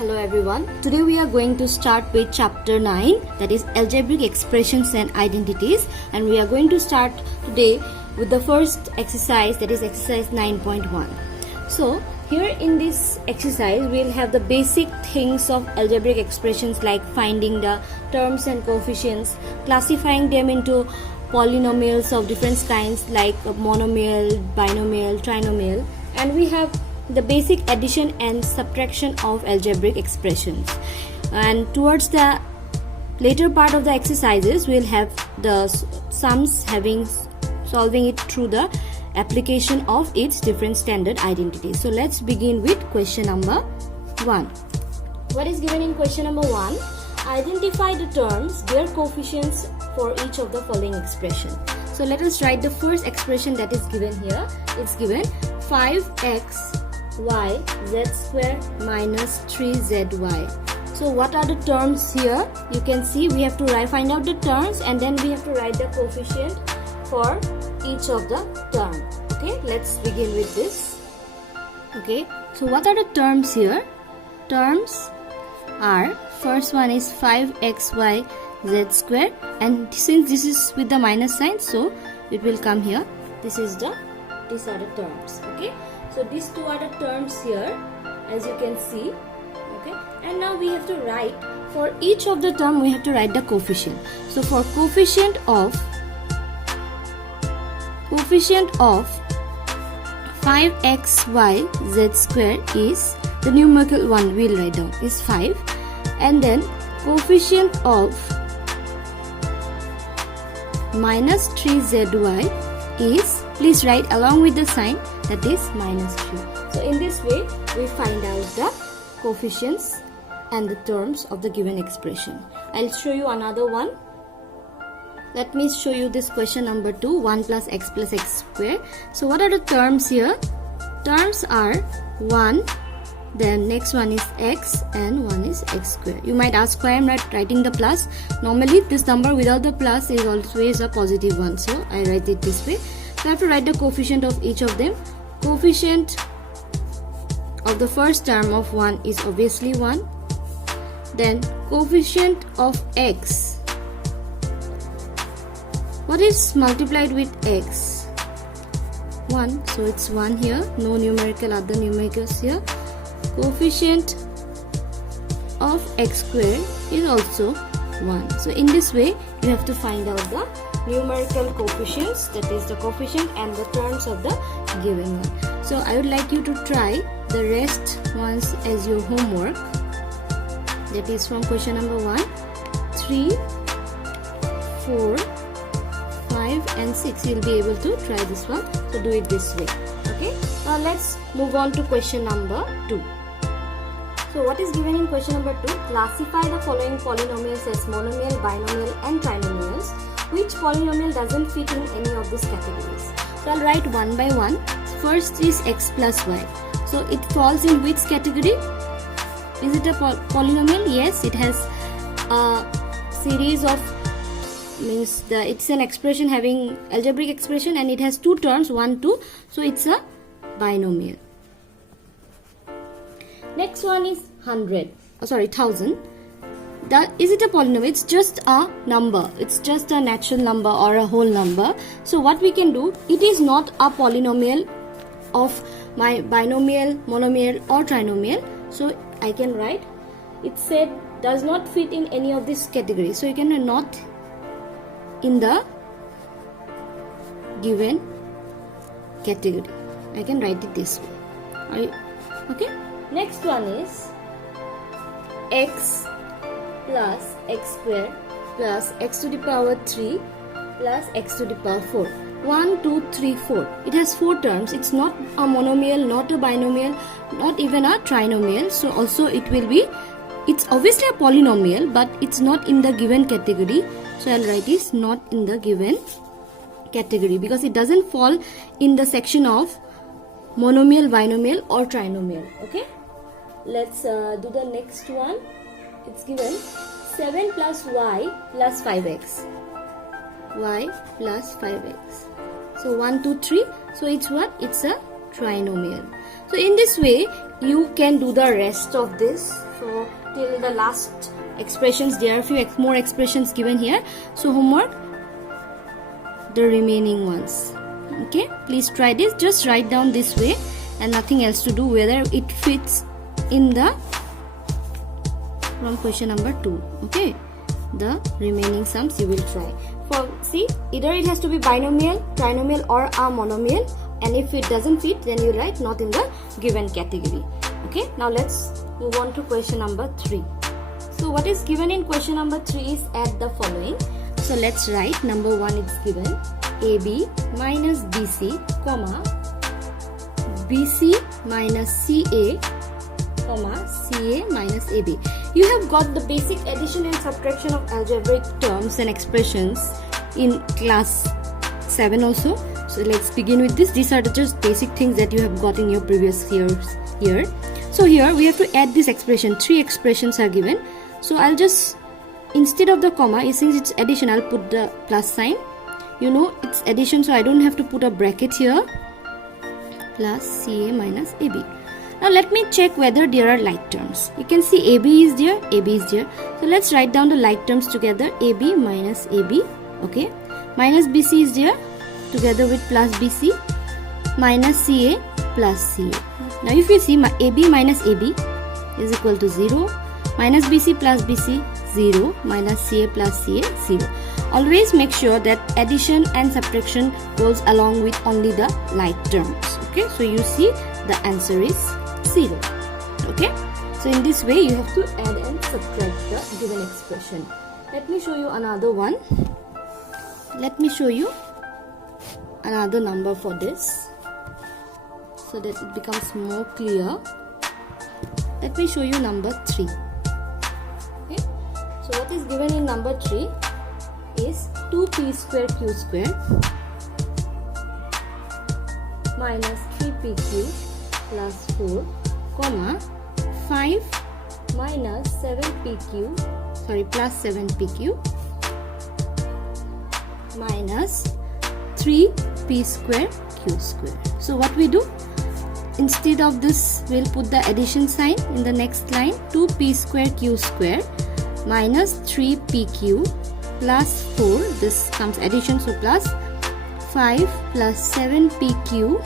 Hello everyone. Today we are going to start with chapter 9, that is algebraic expressions and identities, and we are going to start today with the first exercise, that is exercise 9.1. So here in this exercise we will have the basic things of algebraic expressions like finding the terms and coefficients, classifying them into polynomials of different kinds like monomial, binomial, trinomial, and we have the basic addition and subtraction of algebraic expressions. And towards the later part of the exercises we will have the sums solving it through the application of its different standard identities. So let's begin with question number 1. What is given in question number 1? Identify the terms, their coefficients for each of the following expression. So let us write the first expression that is given here. It's given 5x y z square minus 3zy. So what are the terms here? You can see we have to find out the terms, and then we have to write the coefficient for each of the term. Okay, let's begin with this. Okay, so what are the terms here? Terms are, first one is 5xy z square, and since this is with the minus sign, so it will come here. These are the terms. Okay, so these two are the terms here, as you can see. Okay, and now we have to write, for each of the term we have to write the coefficient. So for coefficient of 5xy z square is, the numerical one we'll write down is 5, and then coefficient of minus 3zy is, please write along with the sign, that is minus 3. So in this way we find out the coefficients and the terms of the given expression. I'll show you another one. Let me show you this question number 2, 1 plus x square. So what are the terms here? Terms are 1, then next one is x, and 1 is x square. You might ask why I'm not writing the plus. Normally this number without the plus is always a positive one, so I write it this way. So I have to write the coefficient of each of them. Coefficient of the first term of 1 is obviously 1. Then coefficient of x. What is multiplied with x? 1. So it's 1 here. No numerical, other numericals here. Coefficient of x square is also 1. So in this way you have to find out the numerical coefficients, that is the coefficient and the terms of the given one. So I would like you to try the rest ones as your homework. That is from question number 1, 3, 4, 5 and 6. You'll be able to try this one. So do it this way. Okay. Now let's move on to question number 2. So what is given in question number 2? Classify the following polynomials as monomial, binomial and trinomials. Which polynomial doesn't fit in any of these categories? So I'll write one by one. First is x plus y. So it falls in which category? Is it a polynomial? Yes, it has a series of, it's an expression having algebraic expression, and it has two terms, 1, 2. So it's a binomial. Next one is 1000. Is it a polynomial? It's just a number. It's just a natural number or a whole number. So what we can do, it is not a polynomial of my binomial, monomial or trinomial. So I can write, it said does not fit in any of this category. So you can write not in the given category. I can write it this way. Okay. Next one is x plus x square plus x to the power 3 plus x to the power 4. 1, 2, 3, 4. It has 4 terms. It's not a monomial, not a binomial, not even a trinomial. So also it's obviously a polynomial, but it's not in the given category. So I'll write is not in the given category because it doesn't fall in the section of monomial, binomial or trinomial. Okay. Let's do the next one. It's given 7 plus y plus 5x. Y plus 5x. So 1, 2, 3. So it's what? It's a trinomial. So in this way you can do the rest of this So till the last expressions, there are few more expressions given here. So homework, the remaining ones. Okay, please try this. Just write down this way and nothing else to do, whether it fits in the from question number 2. Okay, the remaining sums you will try. For see, either it has to be binomial, trinomial or a monomial, and if it doesn't fit, then you write not in the given category. Okay, now let's move on to question number 3. So what is given in question number 3 is add the following. So let's write number 1 is given AB minus BC, comma BC minus CA, comma CA minus AB. You have got the basic addition and subtraction of algebraic terms and expressions in class 7 also. So let's begin with this. These are just basic things that you have got in your previous years here. So here we have to add this expression. 3 expressions are given. So I'll just, instead of the comma, since it's addition, I'll put the plus sign. You know it's addition, so I don't have to put a bracket here. Plus CA minus AB. Now let me check whether there are like terms. You can see AB is there, AB is there. So let's write down the like terms together. AB minus AB. Okay. Minus BC is there together with plus BC. Minus CA plus CA. Now if you see, my AB minus AB is equal to 0. Minus BC plus BC 0. Minus CA plus CA 0. Always make sure that addition and subtraction goes along with only the like terms. Okay. So you see the answer is 0. Okay, so in this way you have to add and subtract the given expression. Let me show you another one. Let me show you another number for this so that it becomes more clear. Let me show you number 3. Okay, so what is given in number 3 is 2p square q square minus 3pq plus 4, comma 5 minus 7pq, plus 7pq minus 3p square q square. So what we do? Instead of this, we'll put the addition sign in the next line. 2p square q square minus 3pq plus 4. This comes addition, so plus 5 plus 7pq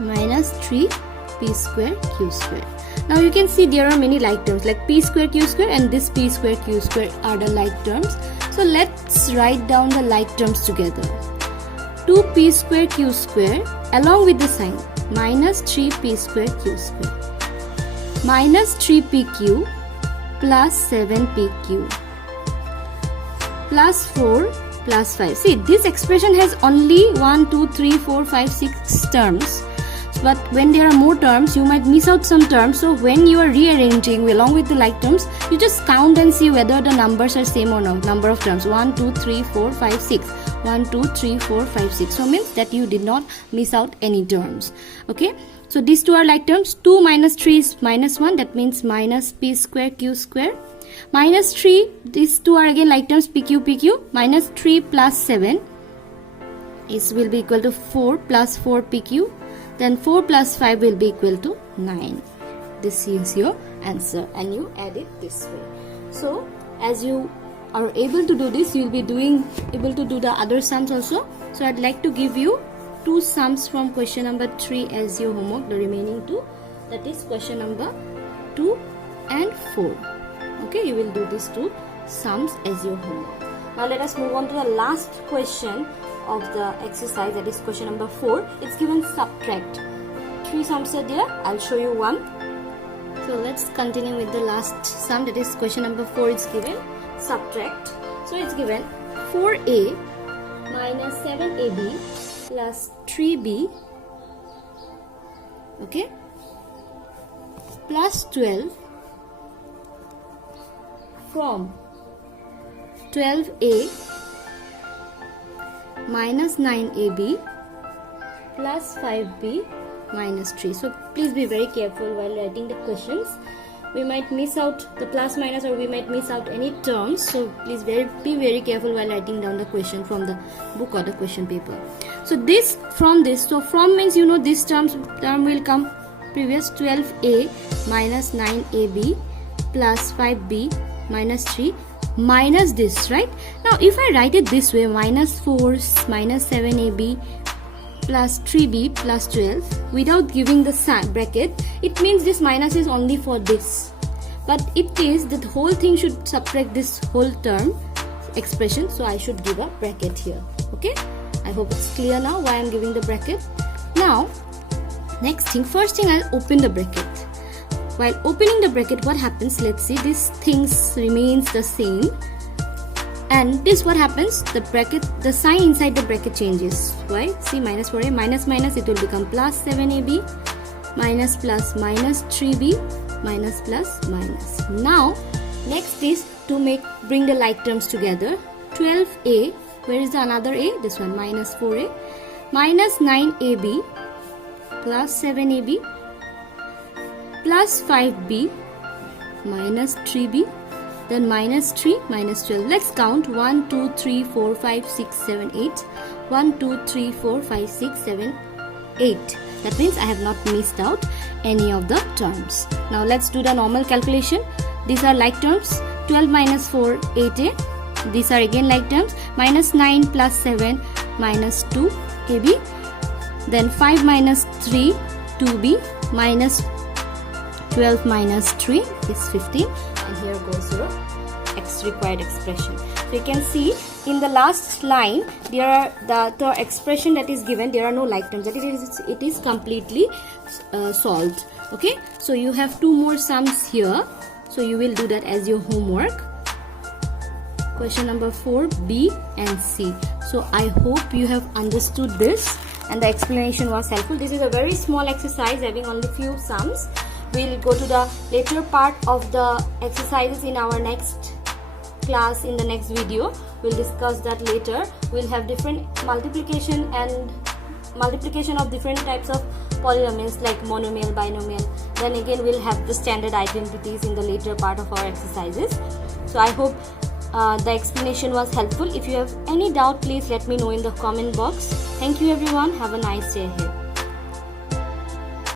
minus 3p square q square. Now you can see there are many like terms like p square q square and this p square q square are the like terms. So let's write down the like terms together. 2p square q square along with the sign minus 3p square q square minus 3pq plus 7pq plus 4 plus 5. See, this expression has only 1, 2, 3, 4, 5, 6 terms. But when there are more terms, you might miss out some terms. So when you are rearranging along with the like terms, you just count and see whether the numbers are same or not. Number of terms 1, 2, 3, 4, 5, 6. 1, 2, 3, 4, 5, 6. So means that you did not miss out any terms. Okay. So these two are like terms. 2 minus 3 is minus 1. That means minus p square q square. Minus 3. These two are again like terms pq pq. Minus 3 plus 7 will be equal to 4 plus 4 pq. Then 4 plus 5 will be equal to 9. This is your answer and you add it this way. So as you are able to do this, you will be able to do the other sums also. So I'd like to give you 2 sums from question number 3 as your homework, the remaining 2. That is question number 2 and 4. Okay, you will do these 2 sums as your homework. Now let us move on to the last question of the exercise, that is question number 4. It's given subtract. 3 sums are there. I'll show you one. So let's continue with the last sum, that is question number 4 is given subtract. So it's given 4a minus 7ab plus 3b, okay, plus 12 from 12a minus 9ab plus 5b minus 3. So please be very careful while writing the questions. We might miss out the plus minus or we might miss out any terms. So please be very careful while writing down the question from the book or the question paper. So this from this. So from means you know this term will come previous 12a minus 9ab plus 5b minus 3 minus this, right? Now if I write it this way, minus 4 minus 7ab plus 3b plus 12 without giving the bracket, it means this minus is only for this. But it is that the whole thing should subtract this whole term expression, so I should give a bracket here. Okay, I hope it's clear now why I'm giving the bracket. Now next thing, first thing, I'll open the bracket. While opening the bracket, what happens? Let's see, this things remains the same, and this what happens, the bracket, the sign inside the bracket changes. Why? See, minus 4a minus minus, it will become plus 7ab minus plus minus 3b minus plus minus. Now next is to bring the like terms together. 12a, where is the another a? This one, minus 4a minus 9ab plus 7ab plus 5b minus 3b, then minus 3 minus 12. Let's count 1 2 3 4 5 6 7 8. 1 2 3 4 5 6 7 8. That means I have not missed out any of the terms. Now let's do the normal calculation. These are like terms. 12 minus 4, 8a. These are again like terms. Minus 9 plus 7 minus 2 ab. Then 5 minus 3, 2b minus 12 minus 3 is 15, and here goes your required expression. So you can see in the last line there are the expression that is given, there are no like terms, that it is completely solved. Okay, so you have two more sums here, so you will do that as your homework. Question number 4, B and C. So I hope you have understood this and the explanation was helpful. This is a very small exercise having only few sums. We'll go to the later part of the exercises in our next class, in the next video. We'll discuss that later. We'll have different multiplication of different types of polynomials like monomial, binomial. Then again we'll have the standard identities in the later part of our exercises. So I hope the explanation was helpful. If you have any doubt, please let me know in the comment box. Thank you everyone. Have a nice day ahead.